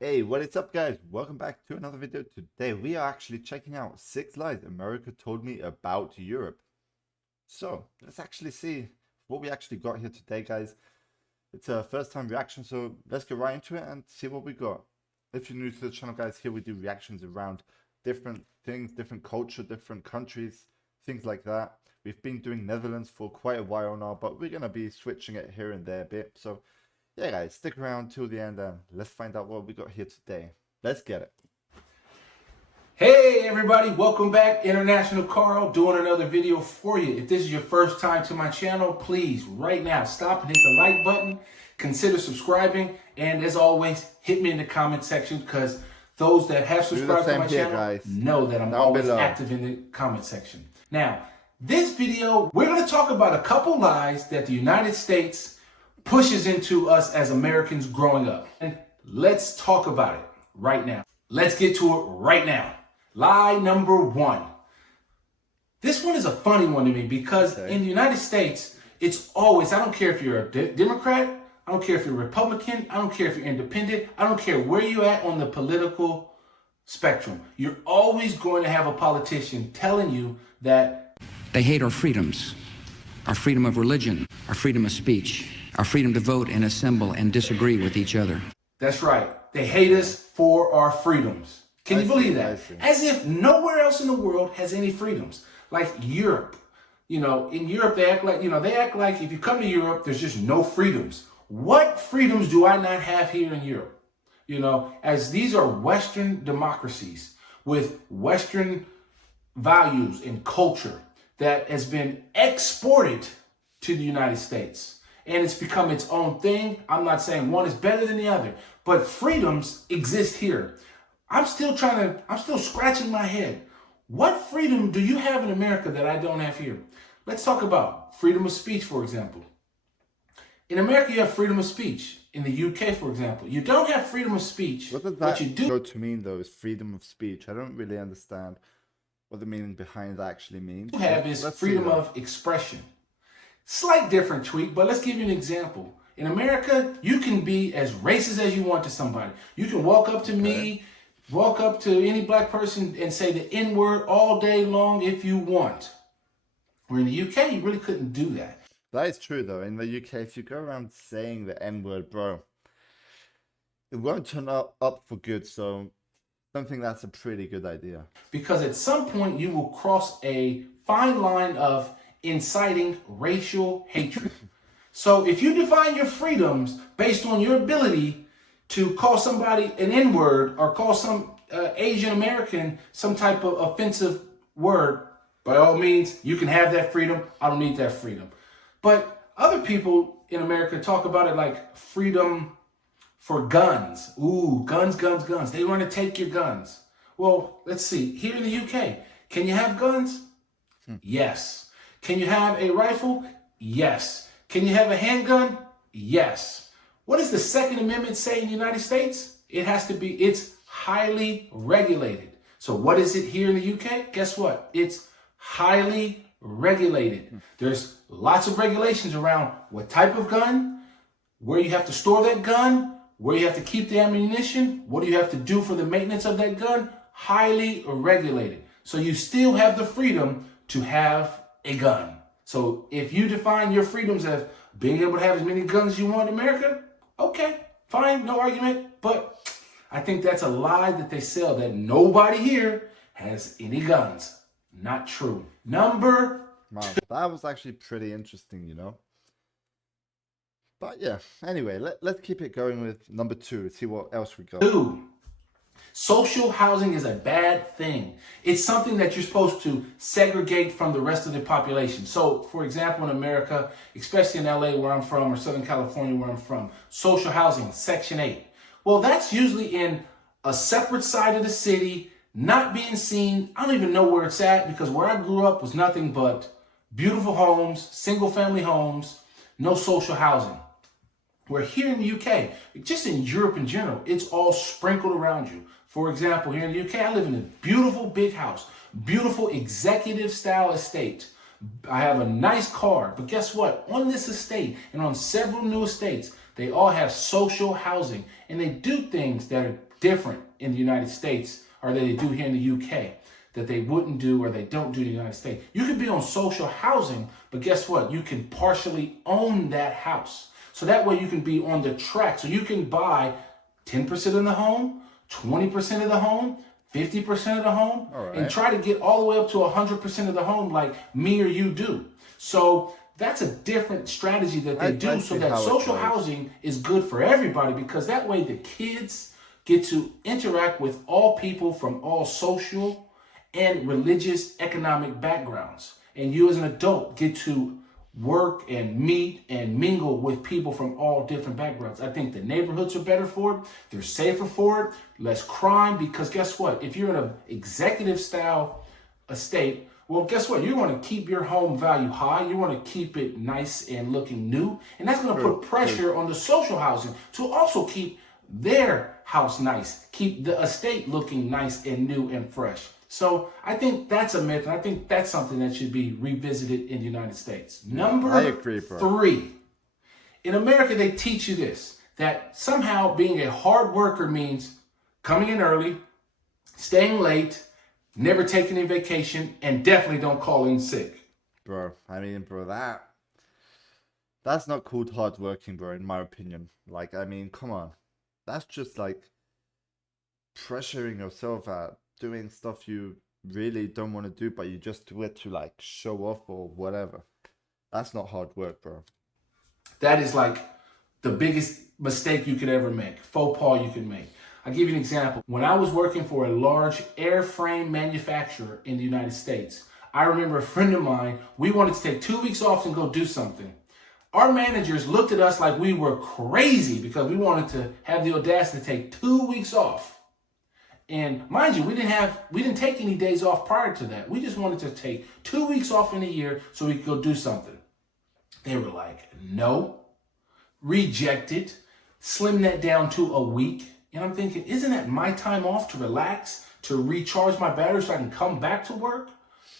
Hey, what is up, guys? Welcome back to another video. Today we are actually checking out 6 lies America told me about Europe. So let's actually see what we actually got here today, guys. It's a first time reaction, so let's get right into it and see what we got. If you're new to the channel, guys, here we do reactions around different things, different culture, different countries, things like that. We've been doing Netherlands for quite a while now, but we're going to be switching it here and there a bit. So yeah, guys, stick around till the end and let's find out what we got here today. Let's get it. Hey everybody, welcome back. International Carl doing another video for you. If this is your first time to my channel, please right now stop and hit the like button, consider subscribing, and as always, hit me in the comment section because those that have subscribed to my channel guys. know that I'm Down always below. active in the comment section. Now, this video, we're going to talk about a couple lies that the United States pushes into us as Americans growing up. And let's talk about it right now. Let's get to it right now. Lie number 1. This one is a funny one to me because in the United States, it's always, I don't care if you're a Democrat, I don't care if you're a Republican, I don't care if you're independent, I don't care where you're at on the political spectrum. You're always going to have a politician telling you that they hate our freedoms, our freedom of religion, our freedom of speech, our freedom to vote and assemble and disagree with each other. that's right, they hate us for our freedoms. Can you believe that? As if nowhere else in the world has any freedoms. Like Europe. You know, in Europe, they act like if you come to Europe, there's just no freedoms. What freedoms do I not have here in Europe? You know, as these are Western democracies with Western values and culture that has been exported to the United States. And it's become its own thing. I'm not saying one is better than the other, but freedoms exist here. I'm still scratching my head. What freedom do you have in America that I don't have here? Let's talk about freedom of speech, for example. In America, you have freedom of speech. In the UK, for example, you don't have freedom of speech. What does that go to mean, though, is freedom of speech? I don't really understand what the meaning behind that actually means. What you have is freedom of expression. Slight different tweak, but let's give you an example. In America, you can be as racist as you want to somebody. You can walk up to me, walk up to any black person and say the N-word all day long if you want. Where in the UK, you really couldn't do that. That is true, though. In the UK, if you go around saying the N-word, bro, it won't turn up for good, so I don't think that's a pretty good idea. Because at some point, you will cross a fine line of inciting racial hatred. So if you define your freedoms based on your ability to call somebody an N-word or call some Asian American some type of offensive word, by all means, you can have that freedom. I don't need that freedom. But other people in America talk about it like freedom for guns. Ooh, guns, guns, guns. They want to take your guns. Well, let's see. Here in the UK, can you have guns? Yes. Can you have a rifle? Yes. Can you have a handgun? Yes. What does the Second Amendment say in the United States? It's highly regulated. So what is it here in the UK? Guess what? It's highly regulated. There's lots of regulations around what type of gun, where you have to store that gun, where you have to keep the ammunition, what do you have to do for the maintenance of that gun? Highly regulated. So you still have the freedom to have a gun. So if you define your freedoms as being able to have as many guns as you want in America, okay, fine, no argument. But I think that's a lie that they sell, that nobody here has any guns. Not true. Number 2. Wow, that was actually pretty interesting, you know. But yeah, anyway, let's keep it going with number 2. See what else we got. 2. Social housing is a bad thing. It's something that you're supposed to segregate from the rest of the population. So, for example, in America, especially in LA where I'm from, or Southern California where I'm from, social housing, Section 8. Well, that's usually in a separate side of the city, not being seen. I don't even know where it's at because where I grew up was nothing but beautiful homes, single family homes, no social housing. Where here in the UK, just in Europe in general, it's all sprinkled around you. For example, here in the UK, I live in a beautiful big house, beautiful executive style estate. I have a nice car, but guess what? On this estate and on several new estates, they all have social housing. And they do things that are different in the United States or that they do here in the UK that they wouldn't do or they don't do in the United States. You could be on social housing, but guess what? You can partially own that house. So that way you can be on the track. So you can buy 10% of the home, 20% of the home, 50% of the home, and try to get all the way up to 100% of the home like me or you do. So that's a different strategy that they do so that social housing is good for everybody, because that way the kids get to interact with all people from all social and religious economic backgrounds. And you as an adult get to work and meet and mingle with people from all different backgrounds. I think the neighborhoods are better for it. They're safer for it. Less crime, because guess what? If you're in an executive style estate, well, guess what? You want to keep your home value high. You want to keep it nice and looking new. And that's going to put pressure on the social housing to also keep their house nice, keep the estate looking nice and new and fresh. So I think that's a myth, and I think that's something that should be revisited in the United States. Number 3, in America, they teach you this, that somehow being a hard worker means coming in early, staying late, never taking a vacation, and definitely don't call in sick. Bro, I mean, bro, that's not called hard working, bro, in my opinion. Like, I mean, come on. That's just like pressuring yourself at doing stuff you really don't want to do, but you just do it to like show off or whatever. That's not hard work, bro. That is like the biggest mistake you could ever make, faux pas you could make. I'll give you an example. When I was working for a large airframe manufacturer in the United States, I remember a friend of mine, we wanted to take 2 weeks off and go do something. Our managers looked at us like we were crazy because we wanted to have the audacity to take 2 weeks off. And mind you, we didn't take any days off prior to that. We just wanted to take 2 weeks off in a year so we could go do something. They were like, no, rejected, slim that down to a week. And I'm thinking, isn't that my time off to relax, to recharge my battery so I can come back to work?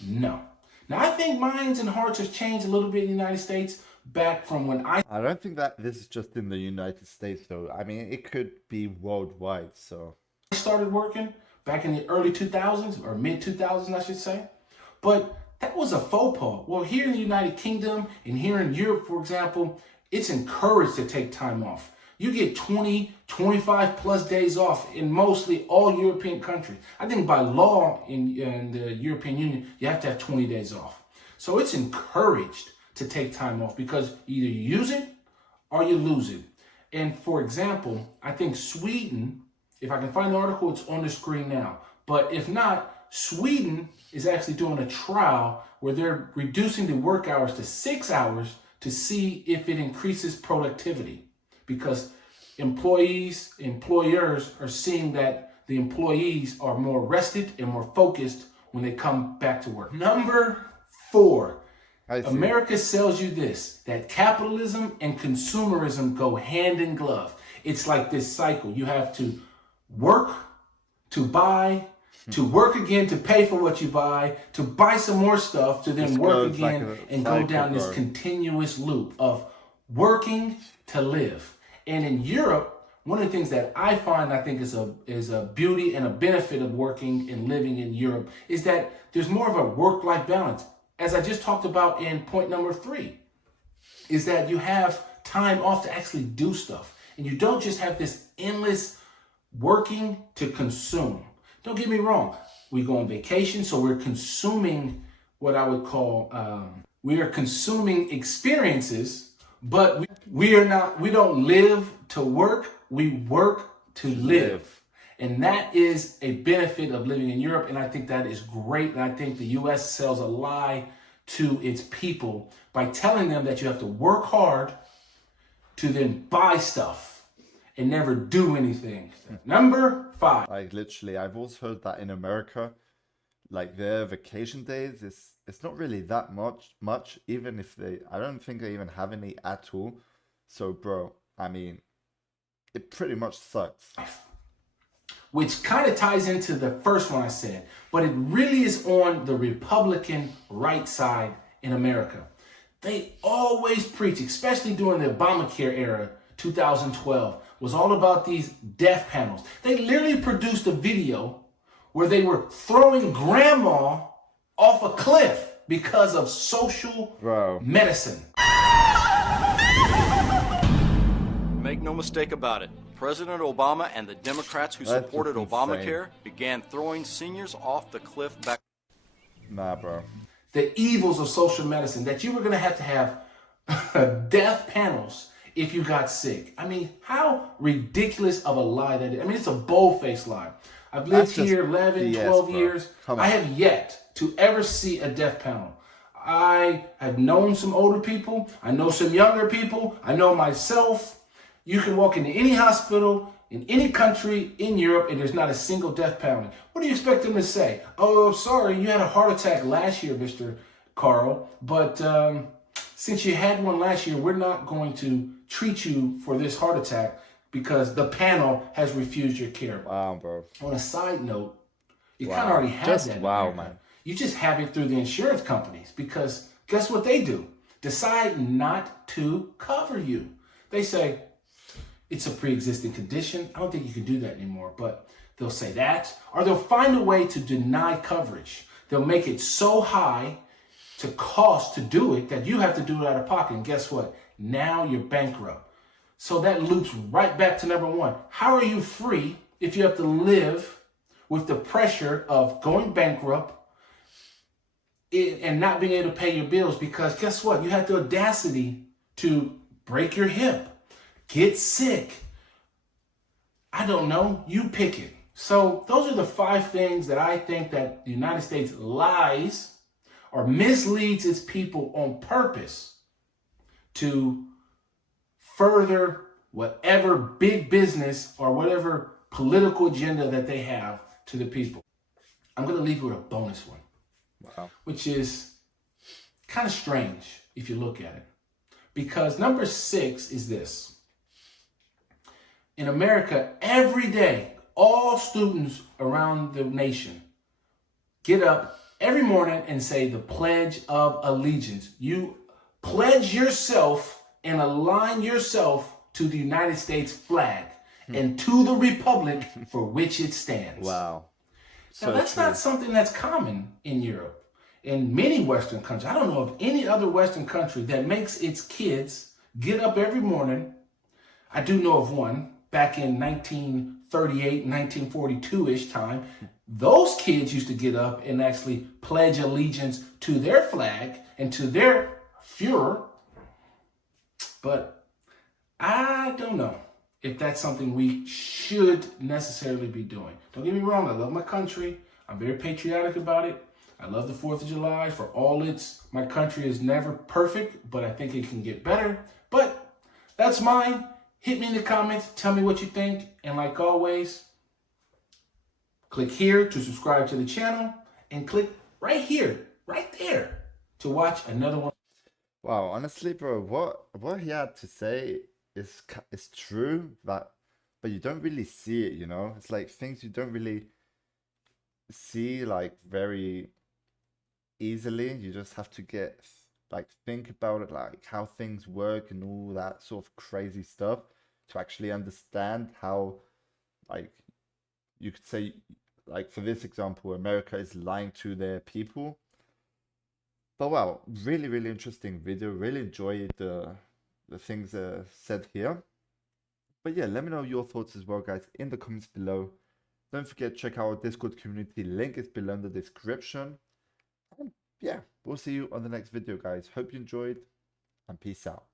No. Now, I think minds and hearts have changed a little bit in the United States back from when I don't think that this is just in the United States, though. I mean, it could be worldwide, so started working back in the early 2000s or mid 2000s, I should say. But that was a faux pas. Well, here in the United Kingdom and here in Europe, for example, it's encouraged to take time off. You get 20, 25 plus days off in mostly all European countries. I think by law in the European Union, you have to have 20 days off. So it's encouraged to take time off because either you use it or you lose it. And for example, I think Sweden, if I can find the article, it's on the screen now. But if not, Sweden is actually doing a trial where they're reducing the work hours to 6 hours to see if it increases productivity. Because employers are seeing that the employees are more rested and more focused when they come back to work. Number 4, America sells you this, that capitalism and consumerism go hand in glove. It's like this cycle. You have to work to buy, to work again to pay for what you buy, to buy some more stuff, to then work again and go down this continuous loop of working to live. And in Europe, one of the things that I find, I think is a beauty and a benefit of working and living in Europe is that there's more of a work-life balance. As I just talked about in point number 3, is that you have time off to actually do stuff. And you don't just have this endless working to consume. Don't get me wrong. We go on vacation, so we're consuming what I would call, we are consuming experiences, but we don't live to work, we work to live. And that is a benefit of living in Europe, and I think that is great. And I think the US sells a lie to its people by telling them that you have to work hard to then buy stuff and never do anything. Number 5. Like literally, I've also heard that in America, like their vacation days it's not really that much, even if I don't think they even have any at all. So bro, I mean, it pretty much sucks. Which kind of ties into the first one I said, but it really is on the Republican right side in America. They always preach, especially during the Obamacare era, 2012, was all about these death panels. They literally produced a video where they were throwing grandma off a cliff because of social medicine. Make no mistake about it. President Obama and the Democrats who supported Obamacare began throwing seniors off the cliff back. Nah, bro. The evils of social medicine, that you were going to have death panels if you got sick. I mean, how ridiculous of a lie that is. I mean, it's a bold-faced lie. I've lived here 11, 12 years. I have yet to ever see a death panel. I have known some older people. I know some younger people. I know myself. You can walk into any hospital in any country in Europe and there's not a single death penalty. What do you expect them to say? Oh, sorry, you had a heart attack last year, Mr. Carl, but since you had one last year, we're not going to treat you for this heart attack because the panel has refused your care. Wow, bro. On a side note, you kind of already have that. Wow, man. You just have it through the insurance companies because guess what they do? Decide not to cover you. They say, it's a pre-existing condition. I don't think you can do that anymore, but they'll say that, or they'll find a way to deny coverage. They'll make it so high to cost to do it that you have to do it out of pocket. And guess what? Now you're bankrupt. So that loops right back to number one. How are you free if you have to live with the pressure of going bankrupt and not being able to pay your bills? Because guess what? You have the audacity to break your hip, get sick. I don't know. You pick it. So those are the 5 things that I think that the United States lies or misleads its people on purpose to further whatever big business or whatever political agenda that they have to the people. I'm going to leave you with a bonus one, which is kind of strange if you look at it. Because number 6 is this. In America, every day, all students around the nation get up every morning and say the Pledge of Allegiance. You pledge yourself and align yourself to the United States flag and to the republic for which it stands. Wow. Now, that's not something that's common in Europe. In many Western countries, I don't know of any other Western country that makes its kids get up every morning. I do know of one back in 1938, 1942-ish time. Those kids used to get up and actually pledge allegiance to their flag and to their Führer. But I don't know if that's something we should necessarily be doing. Don't get me wrong, I love my country. I'm very patriotic about it. I love the 4th of July for all its. My country is never perfect, but I think it can get better. But that's mine. Hit me in the comments. Tell me what you think. And like always, click here to subscribe to the channel and click right here, right there to watch another one. Wow, honestly, bro, what he had to say is true, but you don't really see it, you know? It's like things you don't really see like very easily. You just have to think about it, like how things work and all that sort of crazy stuff to actually understand how, like, you could say, like for this example, America is lying to their people. But wow, really, really interesting video. Really enjoyed the things said here. But yeah, let me know your thoughts as well, guys, in the comments below. Don't forget to check out our Discord community. Link is below in the description. And yeah, we'll see you on the next video, guys. Hope you enjoyed, and peace out.